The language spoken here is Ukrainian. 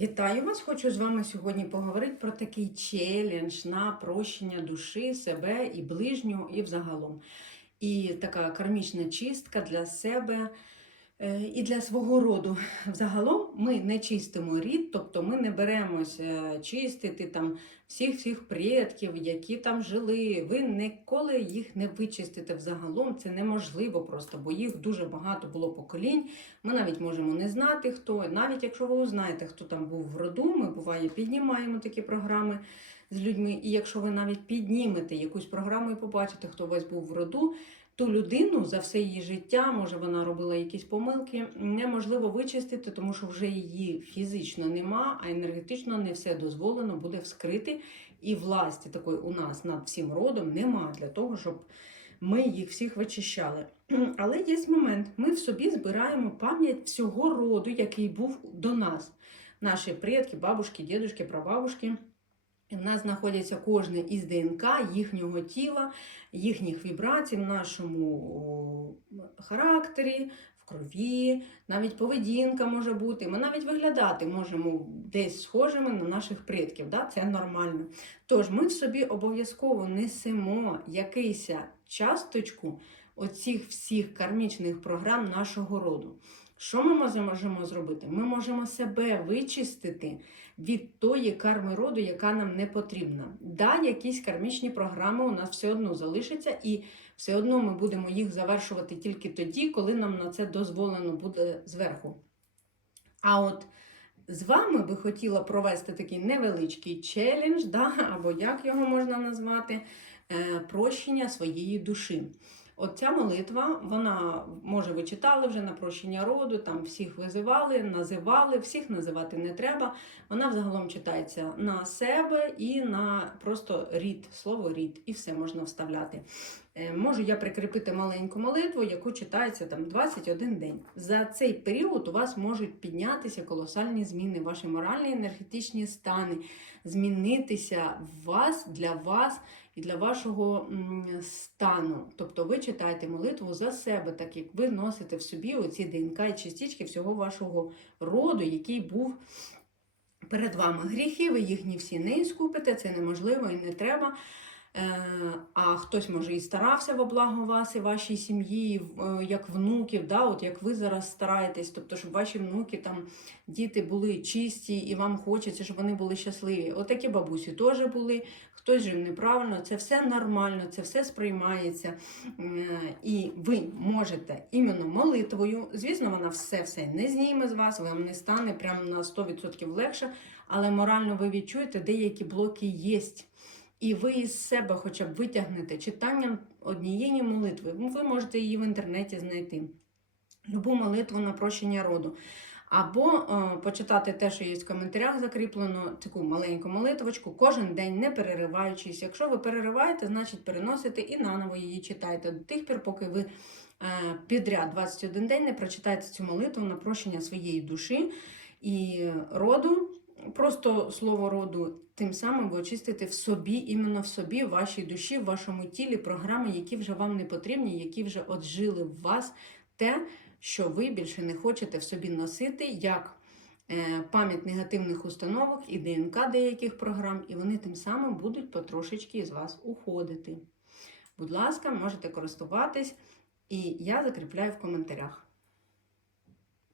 Вітаю вас! Хочу з вами сьогодні поговорити про такий челендж на прощення душі, себе і ближнього, і взагалом. І така кармічна чистка для себе і для свого роду. Взагалом ми не чистимо рід, тобто ми не беремося чистити там всіх-всіх предків, які там жили. Ви ніколи їх не вичистите взагалом. Це неможливо просто, бо їх дуже багато було поколінь. Ми навіть можемо не знати хто. Навіть якщо ви узнаєте, хто там був в роду, ми буває піднімаємо такі програми з людьми. І якщо ви навіть піднімете якусь програму і побачите, хто у вас був в роду, ту людину за все її життя, може вона робила якісь помилки, неможливо вичистити, тому що вже її фізично нема, а енергетично не все дозволено буде вскрити. І власті такої у нас над всім родом нема для того, щоб ми їх всіх вичищали. Але є момент, ми в собі збираємо пам'ять всього роду, який був до нас. Наші предки, бабушки, дідушки, прабабушки. В нас знаходяться кожне із ДНК їхнього тіла, їхніх вібрацій в нашому характері, в крові, навіть поведінка може бути. Ми навіть виглядати можемо десь схожими на наших предків. Да? Це нормально. Тож ми в собі обов'язково несемо якийсь часточку оцих всіх кармічних програм нашого роду. Що ми можемо зробити? Ми можемо себе вичистити від тої карми роду, яка нам не потрібна. Да, якісь кармічні програми у нас все одно залишаться, і все одно ми будемо їх завершувати тільки тоді, коли нам на це дозволено буде зверху. А от з вами би хотіла провести такий невеличкий челендж, да, або як його можна назвати, е, прощення своєї душі. Оця молитва, вона, може, ви читали вже на прощення роду, там всіх визивали, називали, всіх називати не треба. Вона взагалом читається на себе і на просто рід, слово рід, і все можна вставляти. Е, Можу я прикріпити маленьку молитву, яку читається там 21 день. За цей період у вас можуть піднятися колосальні зміни, ваші моральні енергетичні стани, змінитися в вас для вас і для вашого стану. Тобто ви читаєте молитву за себе, так як ви носите в собі оці ДНК і частички всього вашого роду, який був. Перед вами гріхи, ви їхні всі не іскупите, це неможливо і не треба. Хтось, може, і старався во благо вас і вашій сім'ї, е, як внуків, да, от як ви зараз стараєтесь, тобто, щоб ваші внуки, там, діти були чисті, і вам хочеться, щоб вони були щасливі. Отакі бабусі теж були, хтось жив неправильно, це все нормально, це все сприймається. Е, І ви можете іменно молитвою, звісно, вона все все не зніме з вас, вам не стане прямо на 100% легше, але морально ви відчуєте, деякі блоки є. І ви із себе хоча б витягнете читанням однієї молитви. Ну, Ви можете її в інтернеті знайти. Любу молитву на прощення роду. Або е, почитати те, що є в коментарях закріплено, таку маленьку молитвочку, кожен день не перериваючись. Якщо ви перериваєте, значить переносите і наново її читайте до тих пір, поки ви е, підряд 21 день не прочитаєте цю молитву на прощення своєї душі і роду. Просто слово роду, тим самим ви очистите в собі, іменно в собі, в вашій душі, в вашому тілі програми, які вже вам не потрібні, які вже отжили в вас те, що ви більше не хочете в собі носити, як е, пам'ять негативних установок і ДНК деяких програм, і вони тим самим будуть потрошечки з вас уходити. Будь ласка, можете користуватись, і я закріпляю в коментарях.